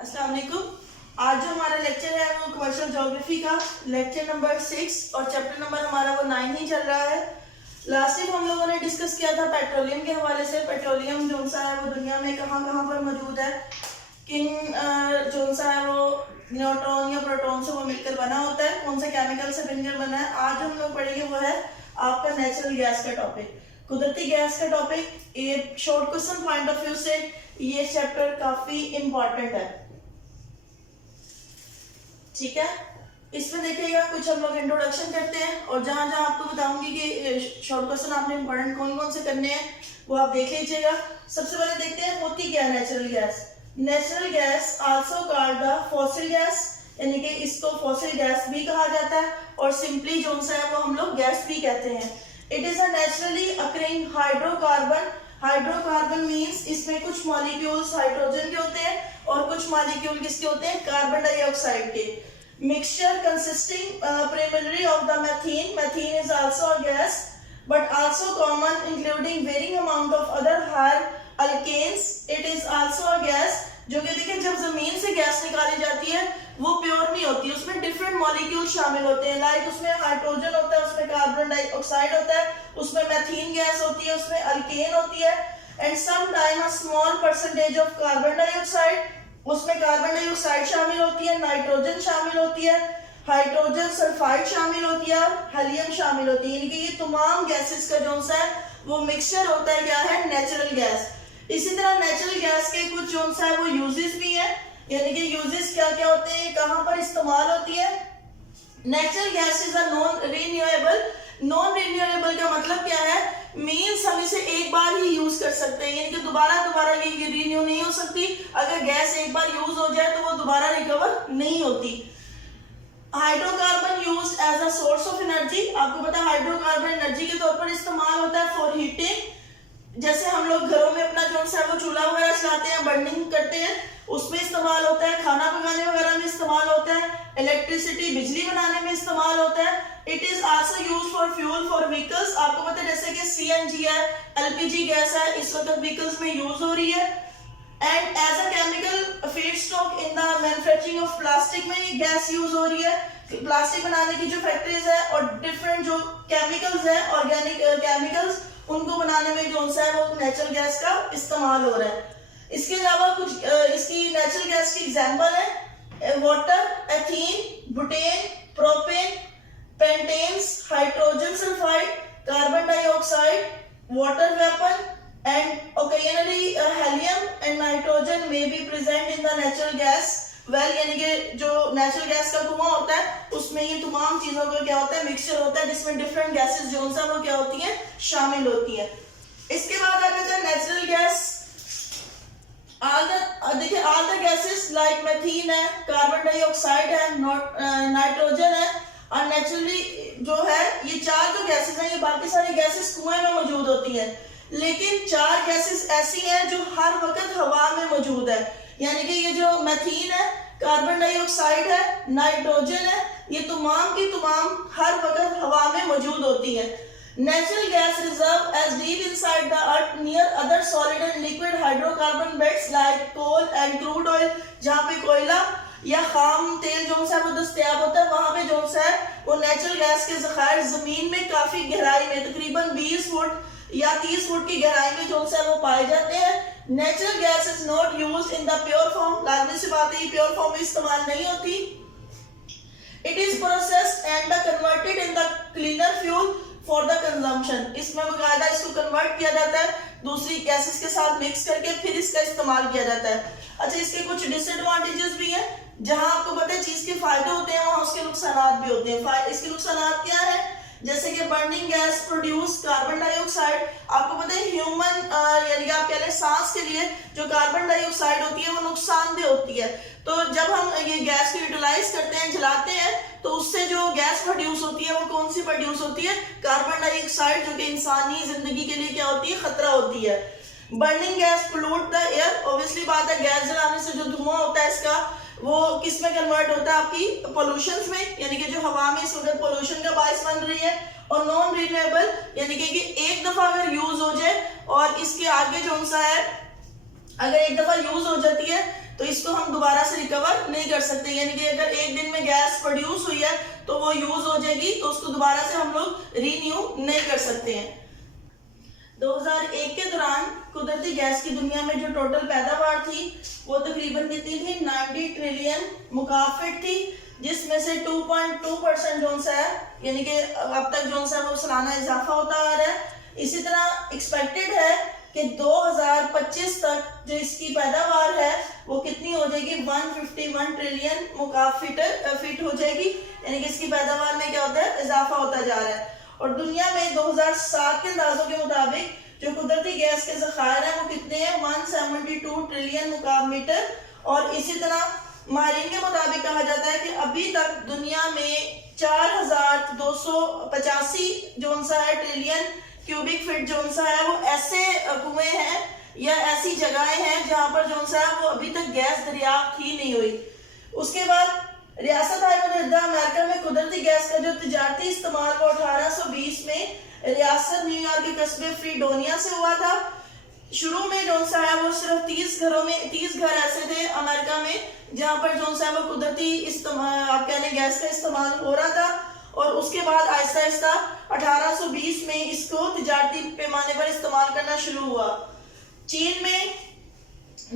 अस्सलाम वालेकुम। आज जो हमारा लेक्चर है वो कमर्शियल ज्योग्राफी का लेक्चर नंबर 6 और चैप्टर नंबर हमारा वो 9 ही चल रहा है। लास्ट टाइम हम लोगों ने डिस्कस किया था पेट्रोलियम के हवाले से। पेट्रोलियम जो सा है वो दुनिया में कहाँ कहाँ पर मौजूद है, किन जो सा है वो न्यूट्रॉन या प्रोटॉन से वो मिलकर बना होता है, कौन से केमिकल से मिलकर बना है। आज हम लोग पढ़ेंगे वो है आपका नेचुरल गैस का टॉपिक, कुदरती गैस का टॉपिक। ये short question point of view से ये चैप्टर काफी इंपॉर्टेंट है, ठीक है। इसमें देखिएगा कुछ हम लोग इंट्रोडक्शन करते हैं और जहां जहां आपको बताऊंगी कि शॉर्ट क्वेश्चन आपने इंपॉर्टेंट कौन कौन से करने हैं वो आप देख लीजिएगा। सबसे पहले देखते हैं होती क्या है natural gas. Natural gas also called the fossil gas, यानी कि इसको फॉसिल गैस भी कहा जाता है और सिंपली जो सा है वो हम लोग गैस भी कहते हैं। It is a naturally occurring hydrocarbon. Hydrocarbon means इसमें कुछ मॉलिक्यूल्स हाइड्रोजन के होते हैं और कुछ मॉलिक्यूल किसके होते हैं, कार्बन डाइऑक्साइड के। Mixture consisting primarily of the methane. Methane is also a gas, but also common, including varying amount of other higher alkanes. It is also a gas. जो कि देखिए जब जमीन से गैस निकाली जाती है वो प्योर नहीं होती, उसमें डिफरेंट मॉलिक्यूल शामिल होते हैं। लाइक उसमें हाइड्रोजन होता है, उसमें कार्बन डाइऑक्साइड होता है, उसमें मेथीन गैस होती है, उसमें अल्केन होती है, and some time a small percentage of carbon dioxide, उसमें कार्बन डाइऑक्साइड शामिल होती है, नाइट्रोजन शामिल होती है, हाइड्रोजन सल्फाइड शामिल होती है, हेलियम शामिल होती है। यानी कि ये तमाम गैसेस का जो सा है वो मिक्सचर होता है, क्या है, नेचुरल गैस। इसी तरह नेचुरल गैस के कुछ जो सा है वो यूजेस भी है, यानी कि यूजेस क्या क्या होते हैं, कहां पर इस्तेमाल होती है। Natural gas is a non renewable. Non renewable का मतलब क्या है, मीन्स हम इसे एक बार ही यूज कर सकते हैं, यानी कि दोबारा ये रिन्यू नहीं हो सकती। अगर गैस एक बार यूज हो जाए तो वो दोबारा रिकवर नहीं होती। Hydrocarbon use as a source of energy. आपको पता है हाइड्रोकार्बन एनर्जी के तौर पर इस्तेमाल होता है फॉर हीटिंग। जैसे हम लोग घरों में अपना जो है वो चूल्हा वगैरह चलाते हैं, बर्निंग करते हैं, उसमें इस्तेमाल होता है। खाना पकाने वगैरह में इस्तेमाल होता है। इलेक्ट्रिसिटी बिजली बनाने में इस्तेमाल होता है। It is also used for fuel for vehicles. आपको पता है जैसे कि सीएनजी है, एलपीजी गैस है, इस वक्त व्हीकल्स में यूज हो रही है। And as a chemical feedstock in the manufacturing of plastic में ये गैस यूज हो रही है। प्लास्टिक बनाने की जो फैक्ट्रीज है और डिफरेंट जो केमिकल्स है, ऑर्गेनिक केमिकल्स, उनको बनाने में जो है वो नेचुरल गैस का इस्तेमाल हो रहा है। इसके अलावा कुछ इसकी नेचुरल गैस की एग्जांपल है water, ethane, butane, propane, pentanes, hydrogen sulphide, carbon dioxide, water vapour and occasionally helium and nitrogen may be present in the natural gas well. यानी कि जो नेचुरल गैस का धुआं होता है उसमें ये तमाम चीजों का क्या होता है, मिक्सचर होता है, जिसमें डिफरेंट गैसेस जो सा वो क्या होती हैं, शामिल होती है। इसके बाद आ जाता है नेचुरल गैस। देखिए ऑल द गैसेस लाइक मेथीन है, कार्बन डाइऑक्साइड है, नाइट्रोजन है, और नेचुरली जो है ये चार जो गैसेस हैं, ये बाकी सारी गैसेस कुएं में मौजूद होती हैं, लेकिन चार गैसेस ऐसी हैं जो हर वक्त हवा में मौजूद है। यानी कि ये जो मेथीन है, कार्बन डाइऑक्साइड है, नाइट्रोजन है, ये तमाम की तमाम हर वक्त हवा में मौजूद होती है। Natural gas reserve as deep inside the earth near other solid and liquid hydrocarbon beds like coal and crude oil। जहाँ पे कोयला या खाम तेल जो सा वो दस्तयाब होता है, वहां पे जो सा है वो नेचुरल गैस के ज़खायर जमीन में काफी गहराई में तकरीबन 20 फुट या 30 फुट की गहराई में जो सा वो पाए जाते हैं। Natural gas is not used in the pure form. लाजमी सी बात है ये प्योर फॉर्म में इस्तेमाल नहीं होती। It is processed and converted in the cleaner fuel for the consumption. इसमें बकायदा इसको कन्वर्ट किया जाता है दूसरी गैसेस के साथ मिक्स करके, फिर इसका इस्तेमाल किया जाता है। अच्छा, इसके कुछ डिसएडवांटेजेस भी हैं। जहां आपको पता है चीज के फायदे होते हैं वहां उसके नुकसान भी होते हैं। इसके नुकसान क्या है, जैसे कि burning gas produce carbon dioxide. आपको पता है ह्यूमन यानी कि आप कह लें सांस के लिए जो कार्बन डाइऑक्साइड होती है वो नुकसानदेह होती है। तो जब हम ये गैस को यूटिलाइज करते हैं, जलाते हैं, तो उससे जो गैस प्रोड्यूस होती है वो कौन सी प्रोड्यूस होती है, कार्बन डाइऑक्साइड, जो कि इंसानी जिंदगी के लिए क्या होती है, खतरा होती है। Burning gas pollute the air. Obviously बात है गैस जलाने से जो धुआं होता है इसका वो किस में कन्वर्ट होता है, आपकी पोल्यूशंस में, यानी कि जो हवा में इस वक्त पोल्यूशन का बायस बन रही है। और नॉन रिन्यूएबल यानी कि एक दफा अगर यूज हो जाए और इसके आगे जो सा है अगर एक दफा यूज हो जाती है तो इसको हम दोबारा से रिकवर नहीं कर सकते, यानी कि अगर एक दिन में गैस प्रोड्यूस हुई है तो वो यूज हो जाएगी, तो उसको दोबारा से हम लोग रीन्यू नहीं कर सकते हैं। 2001 के दौरान कुदरती गैस की दुनिया में जो टोटल पैदावार थी वो तकरीबन कितनी थी, 90 ट्रिलियन मुकाफिर थी, जिसमें से 2.2% जो सा है, यानी कि अब तक जो सा वो सालाना इजाफा होता आ रहा है। इसी तरह एक्सपेक्टेड है कि 2025 तक जो इसकी पैदावार है वो कितनी हो जाएगी, 151 ट्रिलियन मुकाफिर फीट हो जाएगी, यानी कि इसकी पैदावार में क्या होता है, इजाफा होता जा रहा है। और दुनिया में 2007 के अंदाजों के मुताबिक जो कुदरती गैस के ज़खायर हैं वो कितने हैं, 172 ट्रिलियन मुकाब मीटर। और इसी तरह माहिरीन के मुताबिक कहा जाता है कि अभी तक दुनिया में 4285 जो सा है ट्रिलियन क्यूबिक फीट जो सा है वो ऐसे कुएं हैं या ऐसी जगहें हैं जहां पर जो सा है वो अभी तक गैस दरियाफ्त ही नहीं हुई। उसके बाद रियासत मुत्तहिदा अमेरिका में कुदरती गैस का जो तिजारती इस्तेमाल वो 1820 में रियासत न्यूयॉर्क के कस्बे फ्रीडोनिया से हुआ था। शुरू में जो सा है वो सिर्फ 30 घर ऐसे थे अमेरिका में जहां पर जो सा है वो कुदरती आप कह लें गैस का इस्तेमाल हो रहा था। और उसके बाद आहिस्ता आहिस्ता 1820 में इसको तिजारती पैमाने पर इस्तेमाल करना शुरू हुआ। चीन में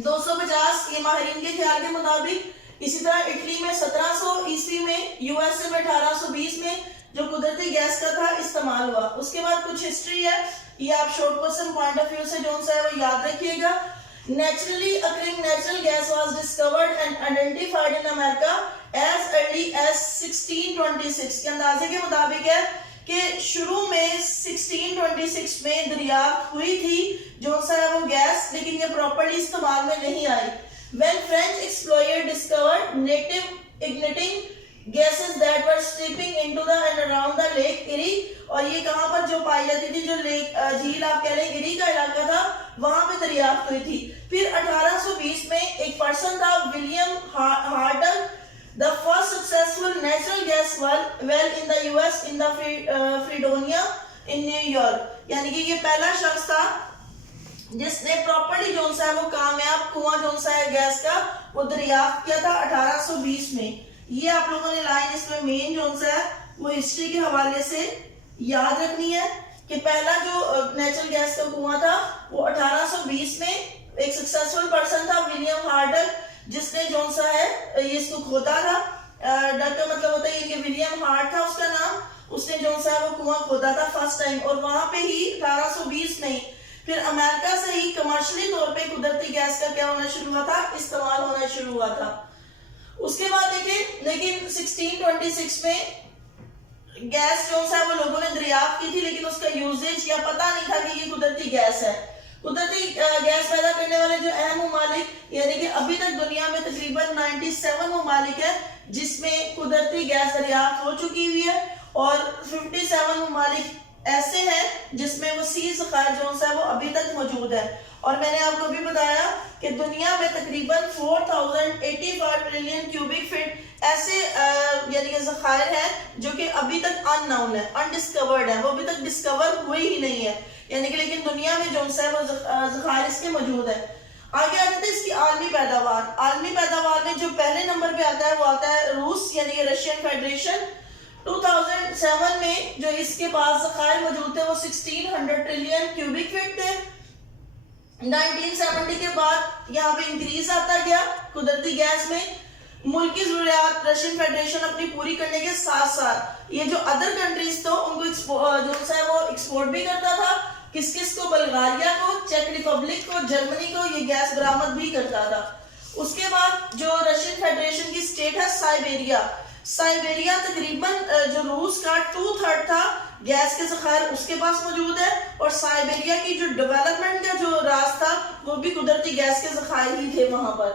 250 ये माहिरीन के ख्याल के मुताबिक, इसी तरह इटली में 1700 ईस्वी में, यूएसए में 1820 में जो कुदरती गैस का था इस्तेमाल हुआ। उसके बाद कुछ हिस्ट्री है, ये आप short question point of view से जो सा है वो याद रखिएगा। Naturally occurring natural gas was discovered and identified in America as early as 1626 के अंदाजे के मुताबिक है कि शुरू में 1626 में दरियाफ्त हुई थी जो सा है वो गैस, लेकिन ये प्रॉपर्ली इस्तेमाल में नहीं आई। When French explorer discovered native igniting gases that were seeping into the and around the Lake Erie, और ये कहाँ पर जो पाई जाती थी, जो लेक झील आप कह लें इरी का इलाका था, वहां पे दरियाफ्त हुई थी। फिर 1820 में एक पर्सन था William Horton, the first successful natural gas well in the US in the Fredonia in New York, यानी कि ये पहला शख्स था जिसने प्रॉपर्ली जो सा है वो कामयाब कुआं जो सा है गैस का वो दरियाफ्त किया था 1820 में। ये आप लोगों ने लाइन इसमें मेन जो सा है वो हिस्ट्री के हवाले से याद रखनी है कि पहला जो नेचुरल गैस का कुआं था वो 1820 में एक सक्सेसफुल पर्सन था विलियम हार्टन, जिसने जो सा है ये इसको खोदा था। डर का मतलब होता है कि विलियम हार्ट था उसका नाम, उसने जो सा है वो कुआं खोदा था फर्स्ट टाइम, और वहां पे ही 1820 में फिर अमेरिका से ही कमर्शियली तौर पे कुदरती गैस का क्या होना शुरू हुआ था, इस्तेमाल होना शुरू हुआ था। उसके बाद देखिए, लेकिन 1626 में गैस जो सा वो लोगों ने दरियाफ्त की थी, लेकिन उसका यूजेज या पता नहीं था कि ये कुदरती गैस है। कुदरती गैस पैदा करने वाले जो अहम ममालिक, यानी कि अभी तक दुनिया में तकरीबन 97 ममालिक है जिसमें कुदरती गैस दरियाफ्त हो चुकी हुई है, और 57 ममालिक ऐसे हैं जिसमें वो सी ज़खायर जो सा है वो अभी तक मौजूद है। और मैंने आपको भी बताया कि दुनिया में तकरीबन 4085 ट्रिलियन क्यूबिक फीट ऐसे यानी कि ज़खायर हैं जो कि अभी तक अननोन है, अनडिस्कवर्ड है, वो अभी तक डिस्कवर हुए ही नहीं है, यानी कि लेकिन दुनिया में जो सा है वो ज़खायर इसके मौजूद है। आगे आ जाते हैं इसकी आलमी पैदावार। आलमी पैदावार में जो पहले नंबर पे आता है वो आता है रूस, यानी कि रशियन फेडरेशन। 2007 में जो इसके पास ज़खायर मौजूद थे वो 1600 ट्रिलियन क्यूबिक फीट थे। 1970 के बाद यहाँ पे इंक्रीज आता गया कुदरती गैस में। मुल्क की जरूरियात रशियन फेडरेशन अपनी पूरी करने के साथ साथ ये जो अदर कंट्रीज थे उनको जो सा है वो एक्सपोर्ट भी करता था। किस किस को, बल्गारिया को, चेक रिपब्लिक को, जर्मनी को ये गैस बरामद भी करता था। उसके बाद जो रशियन फेडरेशन की स्टेट है साइबेरिया तकरीबन जो रूस का 2/3 था गैस के ज़खायर उसके पास मौजूद है, और साइबेरिया की जो डेवलपमेंट का जो राज था वो भी कुदरती गैस के ज़खायर ही थे वहां पर।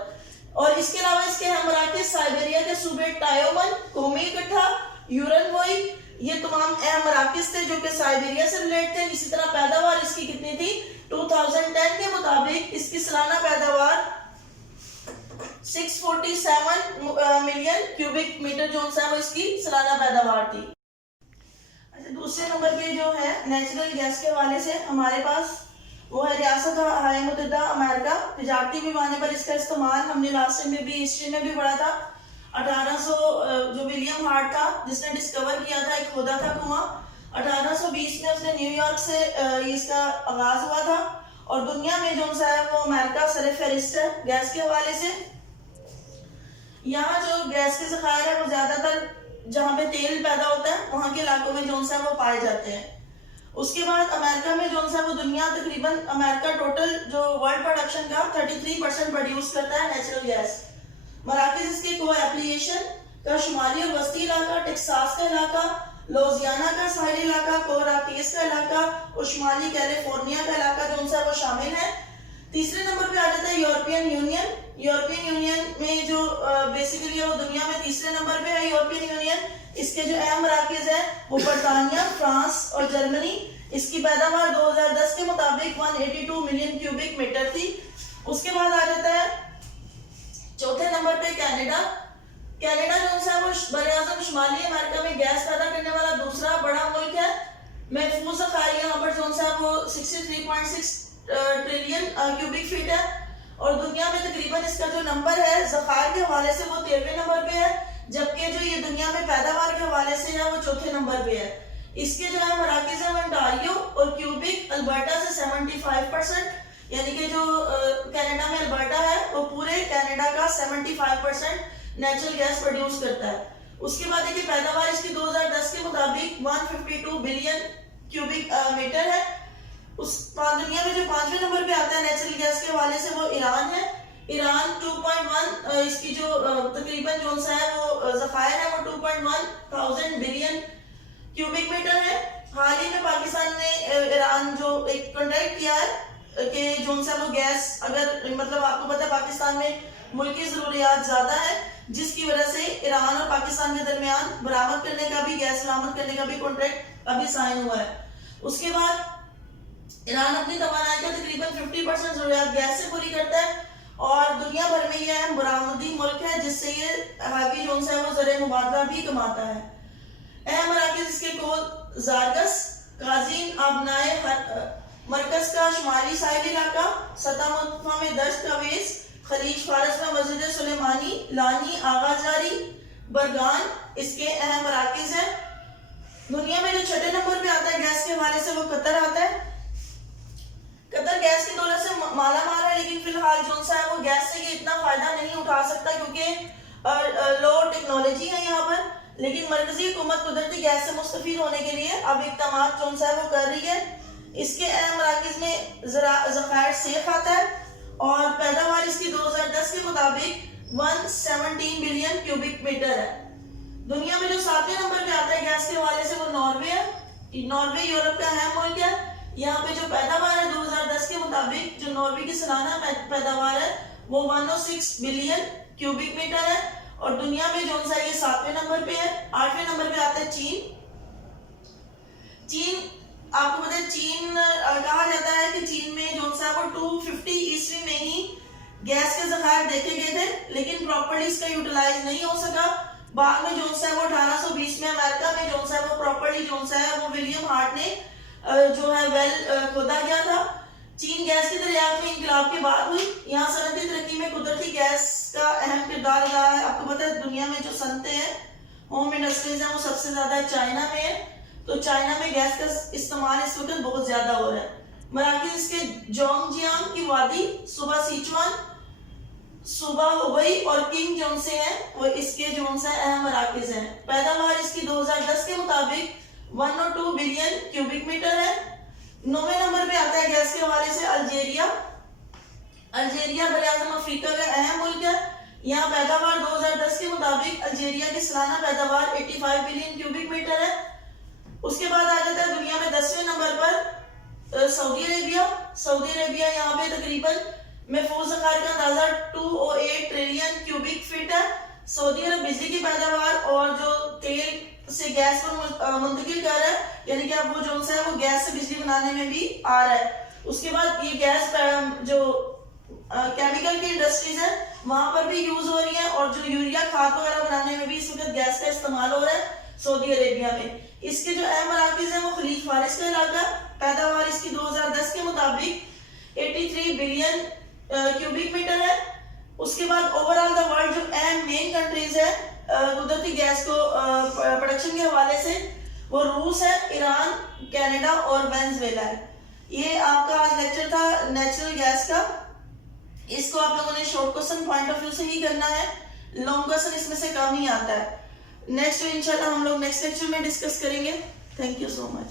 और इसके अलावा इसके हमराकिस साइबेरिया के सूबे टायोमन, कोमी इकट्ठा, यूरनवोई, ये तमाम अहम मराकिज थे जो कि साइबेरिया से रिलेट थे। इसी तरह पैदावार इसकी कितनी थी, 2010 के मुताबिक इसकी सालाना पैदावार 647 मिलियन क्यूबिक मीटर जो है वो इसकी सालाना पैदावार थी। अच्छा, दूसरे नंबर पे जो है नेचुरल गैस के हवाले से हमारे पास वो है रियासत हाय मुत्तहिदा अमेरिका। तजारती पैमाने पर इसका इस्तेमाल हमने लास्ट टाइम में भी हिस्ट्री में भी पढ़ा था। 1800 जो विलियम हार्ट था जिसने डिस्कवर किया था, एक खोदा था कुआं, 1820 में उसने न्यूयॉर्क से इसका आगाज हुआ था। और दुनिया में जो सा है वो अमेरिका सर फहरिस्त है गैस के हवाले से। यहाँ जो गैस के ज़खायर है वो ज्यादातर जहाँ पे तेल पैदा होता है वहां के इलाकों में जो सा वो पाए जाते हैं। उसके बाद अमेरिका में जो सा वो दुनिया तकरीबन अमेरिका टोटल जो वर्ल्ड प्रोडक्शन का 33% प्रोड्यूस करता है नेचुरल गैस। मराकज इसके को एप्लीकेशन का शुमाली और वस्ती इलाका, टेक्सास का इलाका, लुइसियाना का साहिली इलाका, कोराकेस का इलाका और शुमाली कैलिफोर्निया का इलाका जो सा वो शामिल है। तीसरे नंबर पे आ जाता है यूरोपियन यूनियन। यूरोपियन यूनियन में जो बेसिकली वो दुनिया में तीसरे नंबर पे है यूरोपियन यूनियन। इसके जो अहम मराकज है वो बरतानिया, फ्रांस और जर्मनी। इसकी पैदावार 2010 के मुताबिक 182 मिलियन क्यूबिक मीटर थी। उसके बाद आ जाता है चौथे नंबर पे कनाडा। कनाडा जो सा वो बरआज़म शुमाली अमेरिका में गैस पैदा करने वाला दूसरा बड़ा मुल्क है। महफूज ज़खायर यहाँ पर जो सा वो 63.6 ट्रिलियन क्यूबिक फीट है। और दुनिया में तकरीबन इसका जो नंबर है ज़खायर के हवाले से वो 13वें नंबर पे है, जबकि जो ये दुनिया में पैदावार के हवाले से है वो चौथे नंबर पे है। इसके जो है मराकज है ओंटारियो और क्यूबिक अल्बर्टा से 75%, यानी कि जो कनाडा में अल्बर्टा है वो पूरे कनाडा का 75% नेचुरल गैस प्रोड्यूस करता है। उसके बाद देखिए पैदावार इसकी 2010 के मुताबिक 152 बिलियन क्यूबिक मीटर है। उस दुनिया में जो 5वें नंबर पे आता है नेचुरल गैस के हवाले से वो ईरान है। ईरान 2.1 इसकी जो तकरीबन जो सा है वो ज़खायर है वो 2.1 बिलियन क्यूबिक मीटर है। हाल ही में पाकिस्तान ने ईरान जो एक कॉन्ट्रैक्ट किया है कि जो सा वो गैस अगर मतलब आपको पता है पाकिस्तान में मुल्की ज़रूरियात ज़्यादा है, जिसकी वजह से ईरान और पाकिस्तान के दरमियान बरामद करने का भी गैस बरामद करने का भी कॉन्ट्रैक्ट अभी साइन हुआ है। उसके बाद ईरान अपनी तवानाई का तकरीबन 50% ज़रूरियात गैस से पूरी करता है और दुनिया भर में यह अहम बरामदी मुल्क है, जिससे ये हैवी जोन है वो ज़र मुबादला भी कमाता है। अहम मराकज़ इसके कोल ज़ारगस, काज़ीन, आबनाए मरकज़ का शुमाली साहिल इलाका, सतह मुतफ़ा में दश्त अवेस, खलीज फारस में मस्जिद सुलेमानी, लानी, आगाजारी, बरगान इसके अहम मराकज़ हैं। दुनिया में जो छठे नंबर पे आता है गैस के हवाले से वो कतर आता है। कतर गैस की दौलत से माला माल है, लेकिन फिलहाल जो सा है वो गैस से ये इतना फायदा नहीं उठा सकता क्योंकि लो टेक्नोलॉजी है यहाँ पर। लेकिन मरकजी हुकूमत कुदरती गैस से मुस्तफीद होने के लिए अब इक़दाम जो सा है वो कर रही है। इसके अहम मराकज़ में ज़खायर सेफ आता है और पैदावार इसकी 2010 के मुताबिक 117 बिलियन क्यूबिक मीटर है। दुनिया में जो 7वें नंबर पे आता है गैस के हवाले से वो नॉर्वे है। नॉर्वे यूरोप का अहम मुल्क है। यहाँ पे जो पैदावार है 2010 के मुताबिक जो नॉर्वे की सालाना पैदावार है वो 106 बिलियन क्यूबिक मीटर है। और दुनिया में जो सा ये 7वें नंबर पे है। 8वें नंबर पे आता है चीन। चीन आपको पता है चीन कहा जाता है कि चीन में जो सा वो 250 ईस्वी में ही गैस के ज़खायर देखे गए थे, लेकिन प्रॉपर्ली इसका यूटिलाइज नहीं हो सका। बाद में जो सा वो 1820 में अमेरिका में जो सा वो प्रॉपर्ली जो सा है वो विलियम हार्ट ने जो है वेल खोदा गया था। चीन गैस के दरियाफ्त में इंकलाब के बाद हुई। यहाँ सनती तरक्की में कुदरती गैस का अहम किरदार रहा है। आपको पता है दुनिया में जो सनतें हैं होम इंडस्ट्रीज हैं वो सबसे ज्यादा चाइना में है, तो चाइना में गैस का इस्तेमाल इस वक्त बहुत ज्यादा हो रहा है। मराकज़ इसके जोंगजियांग की वादी, सुबह सिचुआन, सुबह हुबई और किंग जोन से है वो इसके जोन से अहम मराकज़ हैं। पैदावार इसकी 2010 के मुताबिक 102 बिलियन क्यूबिक मीटर है। 9वें नंबर पे आता है गैस के हवाले से अल्जीरिया। अल्जीरिया बरआज़म अफ्रीका का अहम मुल्क है। यहाँ पैदावार 2010 के मुताबिक अल्जीरिया की सालाना पैदावार 85 बिलियन क्यूबिक मीटर है। उसके बाद आ जाता है दुनिया में 10वें नंबर पर सऊदी अरेबिया। सऊदी अरेबिया यहाँ पे तकरीबन महफूज ज़खायर का अंदाजा 208 ट्रिलियन क्यूबिक फीट है। सऊदी अरब बिजली की पैदावार और जो तेल से गैस पर मुंतकिल कर रहा है, यानी कि अब वो जो है वो गैस से बिजली बनाने में भी आ रहा है। उसके बाद ये गैस जो केमिकल की इंडस्ट्रीज है वहां पर भी यूज हो रही है और जो यूरिया खाद वगैरह बनाने में भी इस वक्त गैस का इस्तेमाल हो रहा है सऊदी अरेबिया में। इसके जो अहम मराकज़ हैं वो खलीज फारिस का इलाका। पैदावार इसकी 2010 के मुताबिक 83 बिलियन क्यूबिक मीटर है। उसके बाद ओवरऑल द वर्ल्ड जो मेन कंट्रीज है कुदरती गैस को प्रोडक्शन के हवाले से, वो रूस है, ईरान, कनाडा और वेनेजुएला है। ये आपका आज लेक्चर था नेचुरल गैस का। इसको आप लोगों ने short question point of view से ही करना है, लॉन्ग क्वेश्चन इसमें से कम ही आता है। नेक्स्ट इंशाल्लाह हम लोग नेक्स्ट लेक्चर में डिस्कस करेंगे। Thank you so much.